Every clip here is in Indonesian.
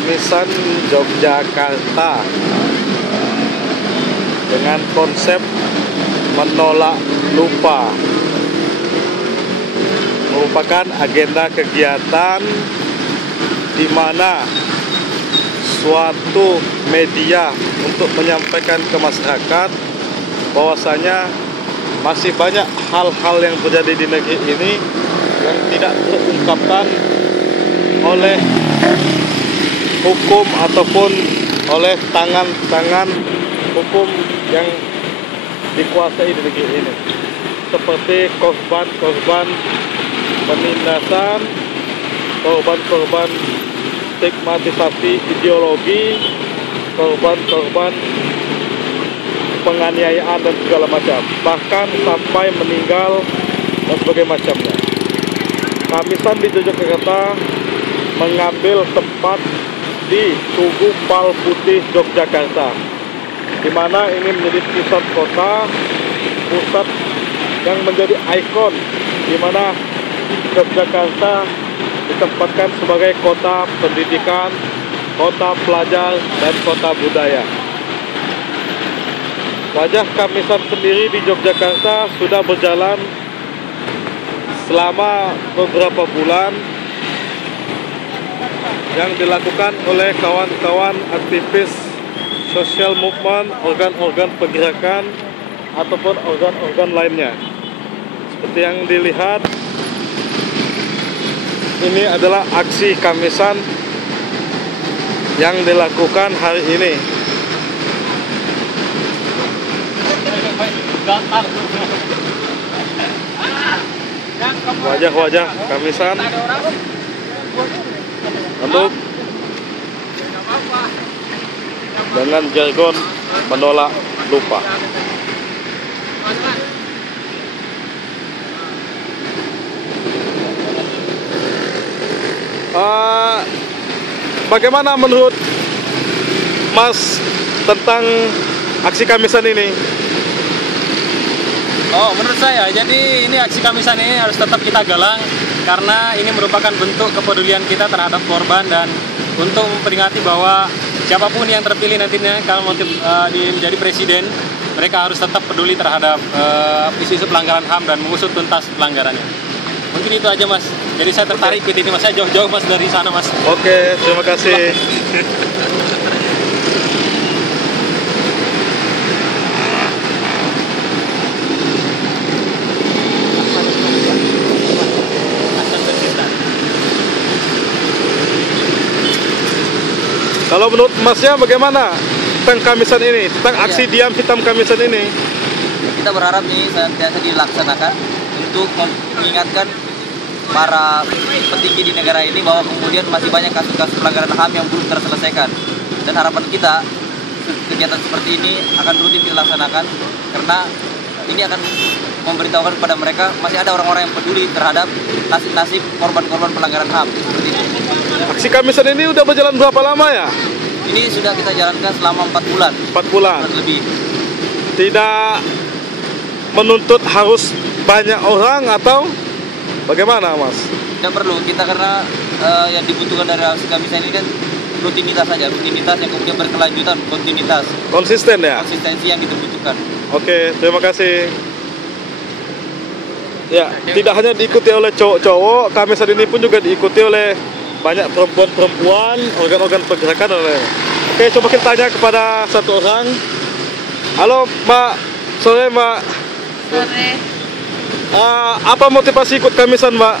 Kamisan Yogyakarta dengan konsep menolak lupa, merupakan agenda kegiatan di mana suatu media untuk menyampaikan ke masyarakat bahwasanya masih banyak hal-hal yang terjadi di negeri ini yang tidak terungkapkan oleh hukum ataupun oleh tangan-tangan hukum yang dikuasai di negeri ini, seperti korban-korban penindasan, korban-korban stigmatisasi ideologi, korban-korban penganiayaan dan segala macam, bahkan sampai meninggal dan sebagainya macamnya. Kamisan di Yogyakarta mengambil tempat di Tugu Pal Putih Yogyakarta, di mana ini menjadi pusat kota, pusat yang menjadi ikon, di mana Yogyakarta ditempatkan sebagai kota pendidikan, kota pelajar, dan kota budaya. Wajah Kamisan sendiri di Yogyakarta sudah berjalan selama beberapa bulan, yang dilakukan oleh kawan-kawan aktivis social movement, organ-organ pergerakan, ataupun organ-organ lainnya. Seperti yang dilihat, ini adalah aksi Kamisan yang dilakukan hari ini. Wajah-wajah Kamisan untuk dengan jargon menolak lupa. Bagaimana menurut Mas tentang aksi Kamisan ini? Oh, menurut saya, jadi ini aksi Kamisan ini harus tetap kita galang karena ini merupakan bentuk kepedulian kita terhadap korban dan untuk memperingati bahwa siapapun yang terpilih nantinya kalau mau menjadi presiden, mereka harus tetap peduli terhadap isu-isu pelanggaran HAM dan mengusut tuntas pelanggarannya. Mungkin itu aja, Mas. Jadi saya tertarik ke ini, Mas. Saya jauh-jauh, Mas, dari sana, Mas. Oke, terima kasih. Kalau menurut Masnya bagaimana tentang Kamisan ini, tentang aksi diam hitam Kamisan ini? Kita berharap ini senantiasa dilaksanakan untuk mengingatkan para petinggi di negara ini bahwa kemudian masih banyak kasus-kasus pelanggaran HAM yang belum terselesaikan. Dan harapan kita kegiatan seperti ini akan rutin dilaksanakan karena ini akan memberitahukan kepada mereka masih ada orang-orang yang peduli terhadap nasib-nasib korban-korban pelanggaran HAM seperti itu. Aksi Kamisan ini udah berjalan berapa lama ya? Ini sudah kita jalankan selama 4 bulan. 4 bulan. Lebih. Tidak menuntut harus banyak orang atau bagaimana, Mas? Tidak perlu, kita karena yang dibutuhkan dari aksi Kamisan ini kan rutinitas saja, rutinitas yang kemudian berkelanjutan, kontinuitas. Konsisten ya? Konsistensi yang kita butuhkan. Oke, terima kasih. Ya, tidak hanya diikuti oleh cowok-cowok, Kamisan ini pun juga diikuti oleh banyak perempuan-perempuan, organ-organ pergerakan. Oke, coba kita tanya kepada satu orang. Halo, Mbak. Sore, Mbak. Sore. Apa motivasi ikut Kamisan, Mbak?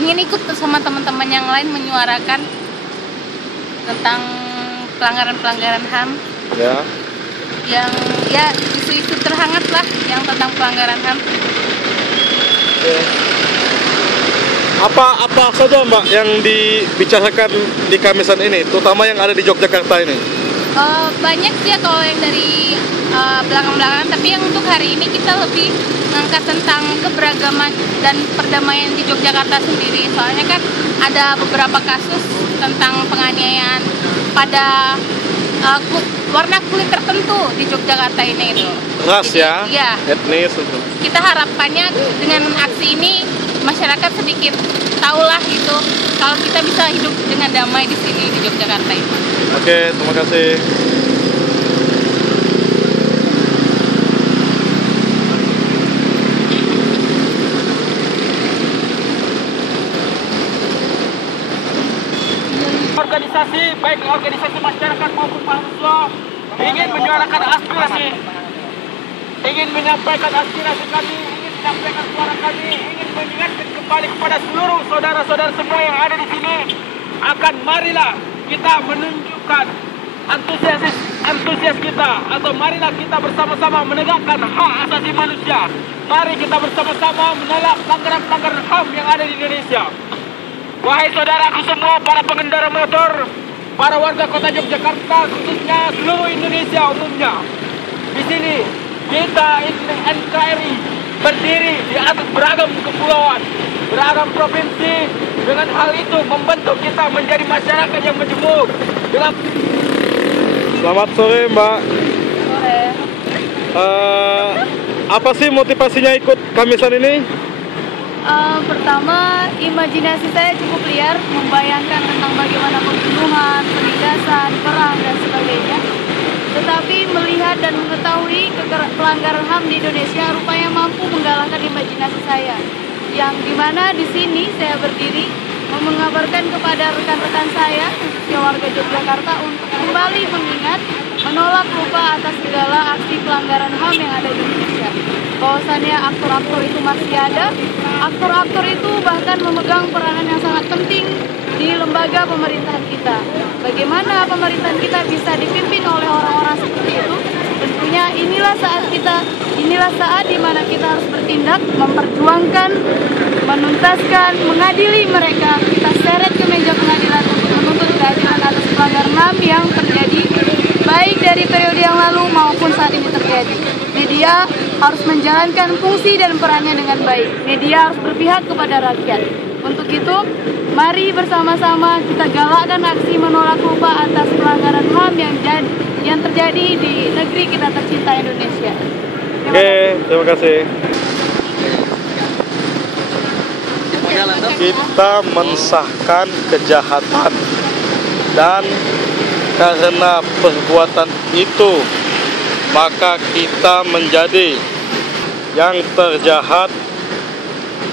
Ingin ikut bersama teman-teman yang lain menyuarakan tentang pelanggaran-pelanggaran HAM. Ya. Yang ya isu-isu terhangat lah yang tentang pelanggaran HAM. Oke. Apa saja, Mbak, yang dibicarakan di Kamisan ini, terutama yang ada di Yogyakarta ini? Banyak sih ya kalau yang dari belakang-belakangan, tapi yang untuk hari ini kita lebih mengangkat tentang keberagaman dan perdamaian di Yogyakarta sendiri. Soalnya kan ada beberapa kasus tentang penganiayaan pada warna kulit tertentu di Yogyakarta ini itu. Ras. Jadi, ya? Iya. Etnis. Kita harapannya dengan aksi ini masyarakat masyarakat sedikit tahulah gitu kalau kita bisa hidup dengan damai di sini di Yogyakarta ini. Oke, terima kasih. Organisasi, baik organisasi masyarakat maupun mahasiswa, ingin menyuarakan aspirasi, ingin menyampaikan aspirasi kami, ingin menyampaikan suara kami, ingin mengingatkan kembali kepada seluruh saudara-saudara semua yang ada di sini, akan marilah kita menunjukkan antusias kita, atau marilah kita bersama-sama menegakkan hak asasi manusia. Mari kita bersama-sama menolak pelanggaran-pelanggaran HAM yang ada di Indonesia. Wahai saudaraku semua, para pengendara motor, para warga kota Yogyakarta, khususnya seluruh Indonesia umumnya. Di sini kita NKRI berdiri di atas beragam kepulauan, beragam provinsi. Dengan hal itu membentuk kita menjadi masyarakat yang majemuk. Selamat sore, Mbak. Sore. Apa sih motivasinya ikut kamisan ini? Pertama, imajinasi saya cukup liar, membayangkan tentang bagaimana pembunuhan, penindasan, perang, dan sebagainya. Tetapi melihat dan mengetahui pelanggaran HAM di Indonesia rupanya mampu menggalakkan imajinasi saya. Yang dimana di sini saya berdiri mengabarkan kepada rekan-rekan saya, khususnya warga Yogyakarta, untuk kembali mengingat, menolak lupa atas segala aksi pelanggaran HAM yang ada di Indonesia. Bahwasannya aktor-aktor itu masih ada, aktor-aktor itu bahkan memegang peranan yang sangat penting di lembaga pemerintahan kita. Bagaimana pemerintahan kita bisa dipimpin oleh orang-orang seperti itu? Tentunya inilah saat di mana kita harus bertindak, memperjuangkan, menuntaskan, mengadili mereka. Kita seret ke meja pengadilan untuk menuntut keadilan atas pelanggaran HAM yang terjadi, baik dari periode yang lalu maupun saat ini terjadi. Media harus menjalankan fungsi dan perannya dengan baik. Media harus berpihak kepada rakyat. Untuk itu, mari bersama-sama kita galakkan aksi menolak lupa atas pelanggaran HAM yang terjadi di negeri kita tercinta Indonesia. Terima kasih. Kita mensahkan kejahatan, dan karena perbuatan itu maka kita menjadi yang terjahat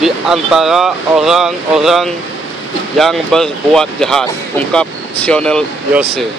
di antara orang-orang yang berbuat jahat, ungkap Sionel Yose.